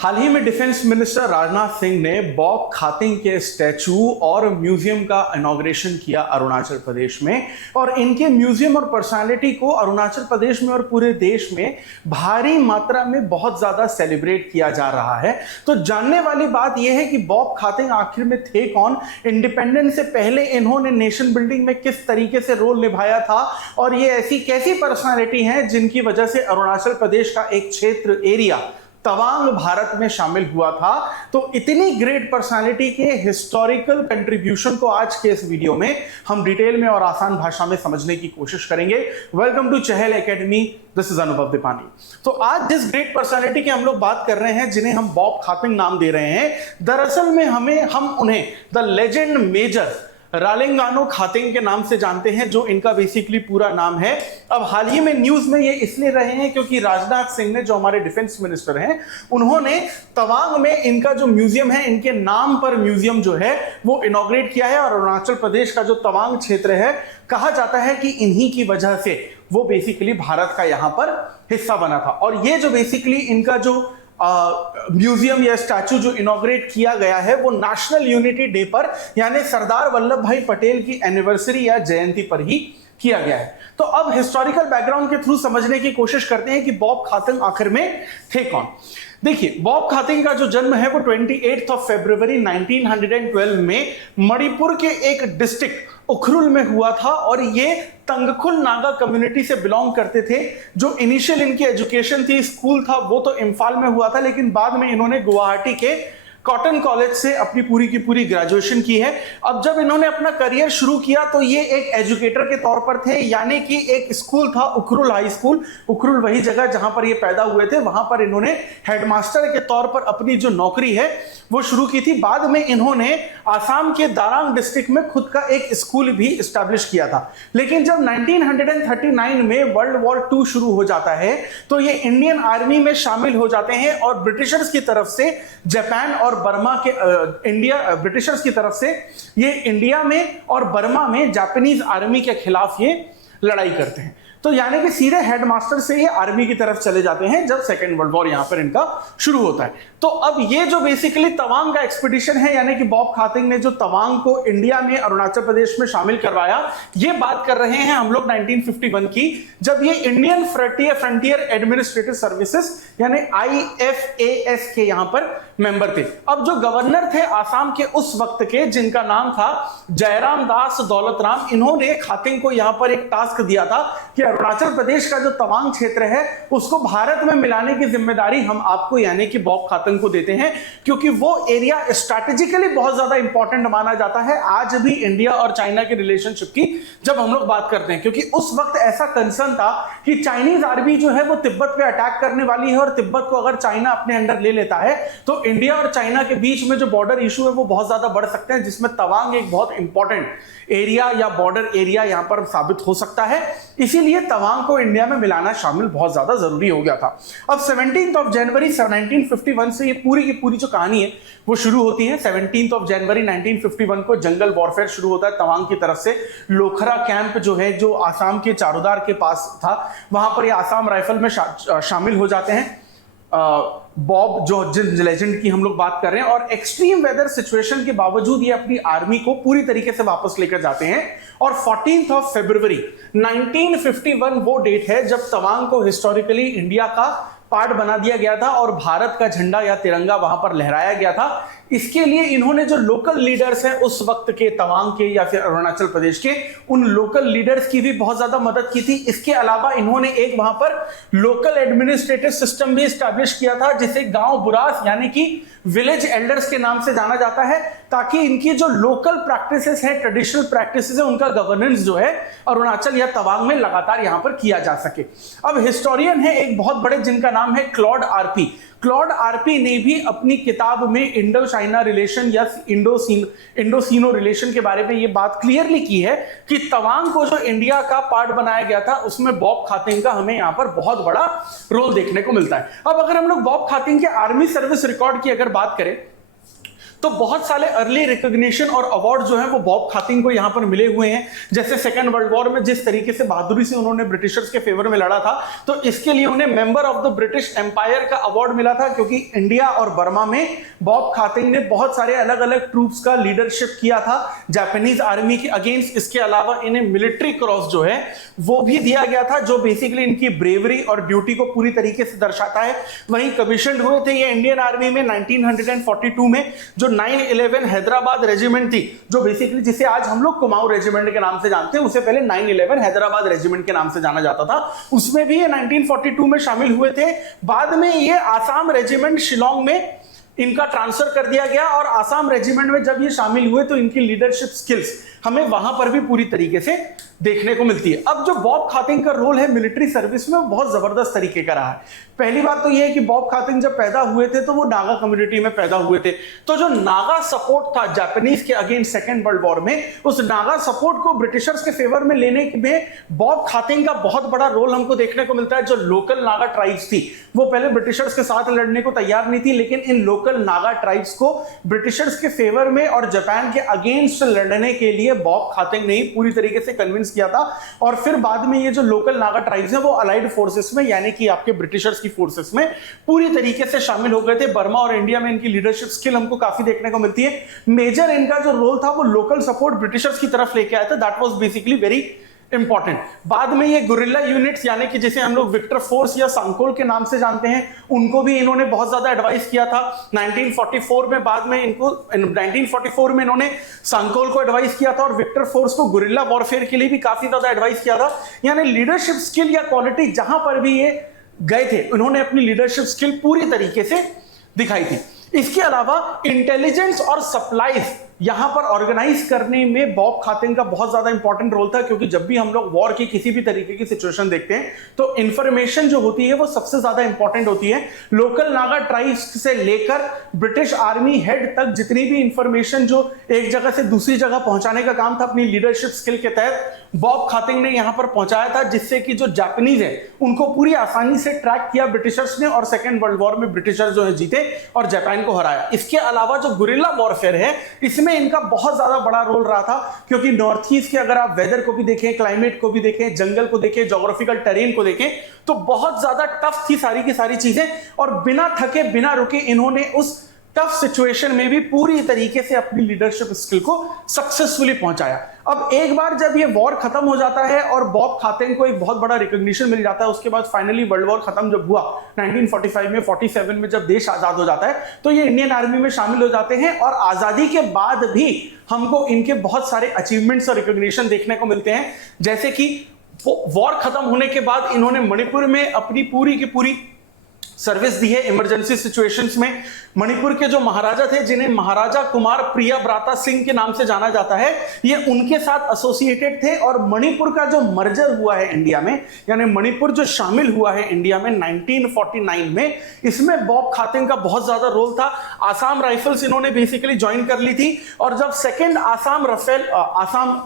हाल ही में defence minister Rajnath Singh ने Bob Khathing के स्टैचू और म्यूजियम का इनॉग्रेशन किया अरुणाचल प्रदेश में। और इनके म्यूजियम और पर्सनालिटी को अरुणाचल प्रदेश में और पूरे देश में भारी मात्रा में बहुत ज्यादा सेलिब्रेट किया जा रहा है। तो जानने वाली बात यह है कि बॉब खातिंग आखिर में थे कौन, इंडिपेंडेंस से पहले इन्होंने नेशन बिल्डिंग में किस तरीके से रोल निभाया था, और ये ऐसी कैसी पर्सनालिटी हैं जिनकी वजह से अरुणाचल प्रदेश का एक क्षेत्र एरिया तवांग भारत में शामिल हुआ था। तो इतनी ग्रेट पर्सनालिटी के हिस्टोरिकल कंट्रीब्यूशन को आज के इस वीडियो में हम डिटेल में और आसान भाषा में समझने की कोशिश करेंगे। Welcome to Chahal academy, this is Anubhav Deepani. तो आज जिस ग्रेट पर्सनालिटी की हम लोग बात कर रहे हैं, जिन्हें हम बॉब खातिंग नाम दे रहे हैं, दरअसल में हम उन्हें द लेजेंड मेजर रालेंगानो खातिंग के नाम से जानते हैं, जो इनका बेसिकली पूरा नाम है। अब हाल ही में न्यूज में ये इसलिए रहे हैं क्योंकि राजनाथ सिंह ने, जो हमारे डिफेंस मिनिस्टर हैं, उन्होंने तवांग में इनका जो म्यूजियम है, इनके नाम पर म्यूजियम जो है वो इनॉग्रेट किया है। और अरुणाचल प्रदेश का जो तवांग क्षेत्र है, कहा जाता है कि इन्हीं की वजह से वो बेसिकली भारत का यहां पर हिस्सा बना था। और ये जो बेसिकली इनका जो म्यूजियम या स्टैचू जो इनॉग्रेट किया गया है, वो नेशनल यूनिटी डे पर, यानी सरदार वल्लभ भाई पटेल की एनिवर्सरी या जयंती पर ही किया गया है। तो अब हिस्टोरिकल बैकग्राउंड के थ्रू समझने की कोशिश करते हैं कि बॉब खातिंग आखिर में थे कौन। देखिए, बॉब खातिंग का जो जन्म है वो 28 फरवरी 1912 में मणिपुर के एक डिस्ट्रिक्ट उखरुल में हुआ था। और ये तंगखुल नागा कम्युनिटी से बिलोंग करते थे। जो इनिशियल इनकी एजुकेशन थी, स्कूल था, वो तो इम्फाल में हुआ था, लेकिन बाद में इन्होंने गुवाहाटी के कॉटन कॉलेज से अपनी पूरी की पूरी ग्रेजुएशन की है। अब जब इन्होंने अपना करियर शुरू किया तो ये एक एजुकेटर के तौर पर थे, यानी कि एक स्कूल था उखरुल हाई स्कूल, उखरुल वही जगह जहां पर ये पैदा हुए थे, वहां पर इन्होंने हेडमास्टर के तौर पर अपनी जो नौकरी है वो शुरू की थी। बाद में इन्होंने आसाम के दारांग डिस्ट्रिक्ट में खुद का एक स्कूल भी स्टैब्लिश किया था। लेकिन जब 1939 में वर्ल्ड वॉर 2 शुरू हो जाता है तो ये इंडियन आर्मी में शामिल हो जाते हैं और ब्रिटिशर्स की तरफ से जापान और बर्मा के ब्रिटिशर्स की तरफ से ये इंडिया में और बर्मा में जापानीज आर्मी के खिलाफ ये लड़ाई करते हैं। तो यानी कि सीधे हेडमास्टर से ये आर्मी की तरफ चले जाते हैं जब सेकेंड वर्ल्ड वॉर यहां पर इनका शुरू होता है। तो अब ये जो बेसिकली तवांग का एक्सपीडिशन है, यानी कि बॉब खातिंग ने जो तवांग को इंडिया में अरुणाचल प्रदेश में शामिल करवाया, ये बात कर रहे हैं हम लोग 1951 की, जब ये इंडियन फ्रंटियर एडमिनिस्ट्रेटिव सर्विसेज यानी IFAS के यहां पर मेंबर थे। अब जो गवर्नर थे आसाम के उस वक्त के, जिनका नाम था जयराम दास दौलतराम, इन्होंने खातिंग को यहां पर एक टास्क दिया था कि अरुणाचल प्रदेश का जो तवांग क्षेत्र है उसको भारत में मिलाने की जिम्मेदारी हम आपको यानी कि बॉब खातिंग को देते हैं, क्योंकि वो एरिया स्ट्रैटेजिकली बहुत ज्यादा इंपॉर्टेंट माना जाता है आज भी इंडिया और चाइना के रिलेशनशिप की जब हम लोग बात करते हैं। क्योंकि उस वक्त ऐसा कंसर्न था कि चाइनीज आर्मी जो है वो तिब्बत पे अटैक करने वाली है, और तिब्बत को अगर चाइना अपने अंडर ले लेता है तो इंडिया और चाइना के बीच में जो बॉर्डर इशू है वो बहुत ज्यादा बढ़ सकते हैं, जिसमें तवांग एक बहुत इंपॉर्टेंट एरिया या बॉर्डर एरिया यहां पर साबित हो सकता है। इसीलिए तवांग को इंडिया में मिलाना शामिल बहुत ज्यादा जरूरी हो गया था। अब 17 जनवरी 1951 से ये पूरी की पूरी जो कहानी है वो शुरू होती है। 17 जनवरी 1951 को जंगल वॉरफेयर शुरू होता है तवांग की तरफ से। लोखरा कैंप जो है, जो आसाम के चारोदार के पास था, वहां पर ये आसाम राइफल में शामिल हो जाते हैं। बॉब जो जिस लेजेंड की हम लोग बात कर रहे हैं, और एक्सट्रीम वेदर सिचुएशन के बावजूद ये अपनी आर्मी को पूरी तरीके से वापस लेकर जाते हैं। और 14 फरवरी 1951 वो डेट है जब तवांग को हिस्टोरिकली इंडिया का पार्ट बना दिया गया था और भारत का झंडा या तिरंगा वहां पर लहराया गया था। इसके लिए इन्होंने जो लोकल लीडर्स हैं उस वक्त के तवांग के या फिर अरुणाचल प्रदेश के, उन लोकल लीडर्स की भी बहुत ज्यादा मदद की थी। इसके अलावा इन्होंने एक वहां पर लोकल एडमिनिस्ट्रेटिव सिस्टम भी स्टैब्लिश किया था, जिसे गांव बुरास यानी कि विलेज एल्डर्स के नाम से जाना जाता है, ताकि इनकी जो लोकल प्रैक्टिसेस है, ट्रेडिशनल प्रैक्टिसेस है, उनका गवर्नेंस जो है अरुणाचल या तवांग में लगातार यहां पर किया जा सके। अब हिस्टोरियन है एक बहुत बड़े, जिनका नाम है क्लॉड आरपी। क्लॉड आरपी ने भी अपनी किताब में इंडो चाइना रिलेशन या इंडो-सीनो रिलेशन के बारे में ये बात क्लियरली की है कि तवांग को जो इंडिया का पार्ट बनाया गया था उसमें बॉब खातिंग का हमें यहां पर बहुत बड़ा रोल देखने को मिलता है। अब अगर हम लोग बॉब खातिंग के आर्मी सर्विस रिकॉर्ड की अगर बात करें तो बहुत सारे अर्ली रिकॉग्निशन और अवार्ड जो है वो बॉब खातिंग को यहां पर मिले हुए हैं। जैसे सेकेंड वर्ल्ड वॉर में जिस तरीके से बहादुरी से उन्होंने ब्रिटिशर्स के फेवर में लड़ा था, तो इसके लिए उन्हें member of the British Empire का अवार्ड मिला था, क्योंकि इंडिया और बर्मा में बॉब खातिंग ने बहुत सारे अलग अलग ट्रूप्स का लीडरशिप किया था जापानीज आर्मी के अगेंस्ट। इसके अलावा इन्हें मिलिट्री क्रॉस जो है वो भी दिया गया था, जो बेसिकली इनकी ब्रेवरी और ड्यूटी को पूरी तरीके से दर्शाता है। वहीं कमीशन हुए थे ये इंडियन आर्मी में 1942 में, जो 911 हैदराबाद रेजिमेंट थी, जो बेसिकली जिसे आज हम लोग कुमाऊं रेजिमेंट के नाम से जानते हैं, उसे पहले 911 हैदराबाद रेजिमेंट के नाम से जाना जाता था। उसमें भी ये 1942 में शामिल हुए थे। बाद में ये आसाम रेजिमेंट शिलोंग में इनका ट्रांसफर कर दिया गया, और आसाम रेजिमेंट में जब ये शामिल हुए तो इनकी लीडरशिप स्किल्स हमें वहां पर भी पूरी तरीके से देखने को मिलती है। अब जो बॉब खातिंग का रोल है मिलिट्री सर्विस में, वो बहुत जबरदस्त तरीके का रहा है। पहली बात तो यह है कि बॉब खातिंग जब पैदा हुए थे तो वो नागा कम्युनिटी में पैदा हुए थे, तो जो नागा सपोर्ट था जापानीज के अगेंस्ट सेकेंड वर्ल्ड वॉर में, उस नागा सपोर्ट को ब्रिटिशर्स के फेवर में लेने में बॉब खातिंग का बहुत बड़ा रोल हमको देखने को मिलता है। जो लोकल नागा ट्राइब्स थी वो पहले ब्रिटिशर्स के साथ लड़ने को तैयार नहीं थी, लेकिन इन लोकल नागा ट्राइब्स को ब्रिटिशर्स के फेवर में और जापान के अगेंस्ट लड़ने के लिए बॉब खातिंग ने पूरी तरीके से कन्विंस किया था। और फिर बाद में ये जो लोकल नागा ट्राइब्स हैं वो अलाइड फोर्सेस में, यानी कि आपके ब्रिटिशर्स की फोर्सेस में पूरी तरीके से शामिल हो गए थे। बर्मा और इंडिया में इनकी लीडरशिप स्किल हमको काफी देखने को मिलती है। मेजर इनका जो रोल था वो लोकल सपोर्ट ब्रिटिशर्स की तरफ लेके आया था, that was basically very important. बाद में ये गुरिल्ला यूनिट्स, यानी कि जिसे हम लोग विक्टर फोर्स या सांकोल के नाम से जानते हैं, उनको भी इन्होंने बहुत ज्यादा एडवाइस किया था 1944 में। बाद में इनको 1944 में इन्होंने सांकोल को एडवाइस किया था और विक्टर फोर्स को गुरिल्ला वॉरफेयर के लिए भी काफी ज्यादा एडवाइस किया था। यानी लीडरशिप स्किल या क्वालिटी जहां पर भी ये गए थे, उन्होंने अपनी लीडरशिप स्किल पूरी तरीके से दिखाई थी। इसके अलावा इंटेलिजेंस और सप्लाईज यहां पर ऑर्गेनाइज करने में बॉब खातिंग का बहुत ज्यादा इंपॉर्टेंट रोल था, क्योंकि जब भी हम लोग वॉर की किसी भी तरीके की सिचुएशन देखते हैं तो इंफॉर्मेशन जो होती है वो सबसे ज्यादा इंपॉर्टेंट होती है। लोकल नागा ट्राइब्स से लेकर ब्रिटिश आर्मी हेड तक जितनी भी इंफॉर्मेशन जो एक जगह से दूसरी जगह पहुंचाने का काम था, अपनी लीडरशिप स्किल के तहत बॉब खातिंग ने यहां पर पहुंचाया था, जिससे कि जो जापानीज है उनको पूरी आसानी से ट्रैक किया ब्रिटिशर्स ने, और सेकेंड वर्ल्ड वॉर में ब्रिटिशर्स जो है जीते और जापान को हराया। इसके अलावा जो गुरिल्ला वॉरफेयर है, इसमें इनका बहुत ज्यादा बड़ा रोल रहा था, क्योंकि नॉर्थ ईस्ट के अगर आप वेदर को भी देखें, क्लाइमेट को भी देखें, जंगल को देखें, ज्योग्राफिकल टेरेन को देखें, तो बहुत ज्यादा टफ थी सारी की सारी चीजें, और बिना थके बिना रुके इन्होंने उस टफ सिचुएशन में भी पूरी तरीके से अपनी लीडरशिप स्किल को सक्सेसफुली पहुंचाया। अब एक बार जब ये वॉर खत्म हो जाता है और बॉब खातिंग को एक बहुत बड़ा रिकॉग्निशन मिल जाता है, उसके बाद फाइनली वर्ल्ड वॉर खत्म जब हुआ 1945 में, 47 में जब देश आजाद हो जाता है, तो ये इंडियन आर्मी में शामिल हो जाते हैं। और आजादी के बाद भी हमको इनके बहुत सारे अचीवमेंट्स और रिकॉग्निशन देखने को मिलते हैं, जैसे कि वॉर खत्म होने के बाद इन्होंने मणिपुर में अपनी पूरी की पूरी सर्विस दी है इमरजेंसी सिचुएशंस में। मणिपुर के जो महाराजा थे, जिन्हें महाराजा कुमार प्रिया ब्राता सिंह के नाम से जाना जाता है, ये उनके साथ एसोसिएटेड थे। और मणिपुर का जो मर्जर हुआ है इंडिया में, यानी मणिपुर जो शामिल हुआ है इंडिया में 1949 में, इसमें बॉब खातिंग का बहुत ज्यादा रोल था। आसाम राइफल्स इन्होंने बेसिकली ज्वाइन कर ली थी, और जब सेकेंड आसाम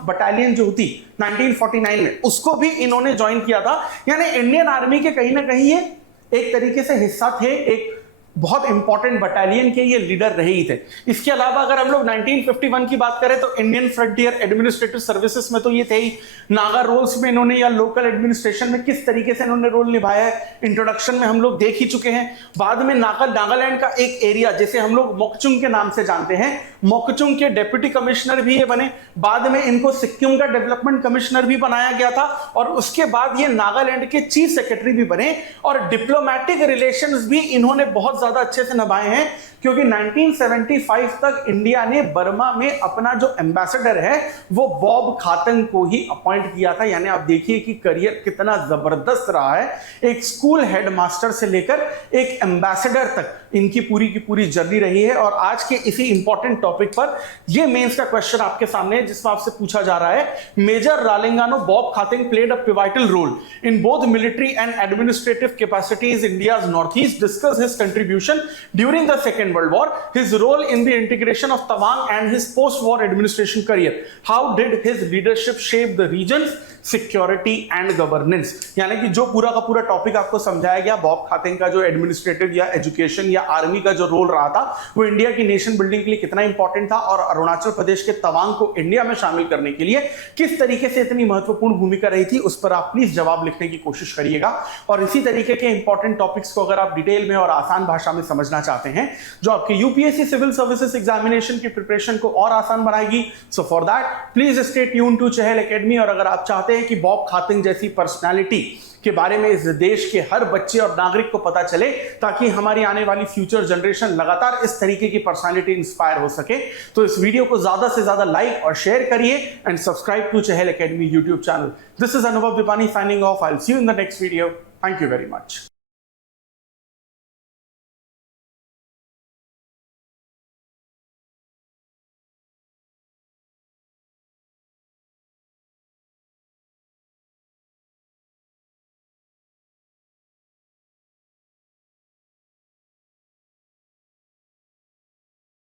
बटालियन जो थी 1949 में, उसको भी इन्होंने ज्वाइन किया था। यानी इंडियन आर्मी के कहीं ना कहीं ये एक तरीके से हिस्सा थे, एक बहुत इंपॉर्टेंट बटालियन के ये लीडर रहे ही थे। इसके अलावा अगर हम लोग 1951 की बात करें तो इंडियन फ्रंटियर एडमिनिस्ट्रेटिव सर्विसेज में तो ये थे ही। नागा रोल्स में इन्होंने या लोकल एडमिनिस्ट्रेशन में किस तरीके से इन्होंने रोल निभाया है, इंट्रोडक्शन में हम लोग देख ही चुके हैं। बाद में नागालैंड का एक एरिया जिसे हम लोग मोकचुंग के नाम से जानते हैं, मोकचुंग के डिप्टी कमिश्नर भी ये बने। बाद में इनको सिक्किम का डेवलपमेंट कमिश्नर भी बनाया गया था, और उसके बाद ये नागालैंड के चीफ सेक्रेटरी भी बने। और डिप्लोमेटिक रिलेशंस भी इन्होंने बहुत ज्यादा अच्छे से निभाए हैं, क्योंकि 1975 तक इंडिया ने बर्मा में अपना जो एम्बेसडर है वो बॉब खातिंग को ही अपॉइंट किया था। यानी आप देखिए कि करियर कितना जबरदस्त रहा है। एक स्कूल हेडमास्टर से लेकर एक एम्बेसडर तक इनकी पूरी की पूरी जर्नी रही है। और आज के इसी इंपॉर्टेंट टॉपिक पर ये मेंस का क्वेश्चन आपके सामने है, जिसमें आपसे पूछा जा रहा है, major Ralengnao Bob Khathing played a pivotal role in both military and administrative capacities India's north east, discuss his contribution during the second Second World War, his role in the integration of Tawang and his post-war administration career. How did his leadership shape the region's security and governance, यानी कि जो पूरा का पूरा topic आपको समझाया गया, Bob Khathing का जो एडमिनिस्ट्रेटिव या एजुकेशन या आर्मी का जो रोल रहा था वो इंडिया की नेशन बिल्डिंग के लिए कितना इंपॉर्टेंट था, और अरुणाचल प्रदेश के तवांग को इंडिया में शामिल करने के लिए किस तरीके से इतनी महत्वपूर्ण भूमिका रही थी, उस पर आप प्लीज जवाब लिखने की कोशिश करिएगा। और इसी तरीके के इंपॉर्टेंट टॉपिक्स को अगर आप डिटेल में और आसान भाषा में समझना चाहते हैं जो आपके यूपीएससी सिविल सर्विसेज एग्जामिनेशन की प्रिपरेशन को और आसान बनाएगी, so for that please stay tune to Chahal academy. और अगर आप चाहते हैं कि बॉब खातिंग जैसी पर्सनालिटी के बारे में इस देश के हर बच्चे और नागरिक को पता चले, ताकि हमारी आने वाली फ्यूचर जनरेशन लगातार इस तरीके की पर्सनालिटी इंस्पायर हो सके, तो इस वीडियो को ज्यादा से ज्यादा लाइक और शेयर करिए and subscribe to Chahal academy YouTube channel. This is Anubhav Dipani signing off. I will see you in the next video. Thank you very much.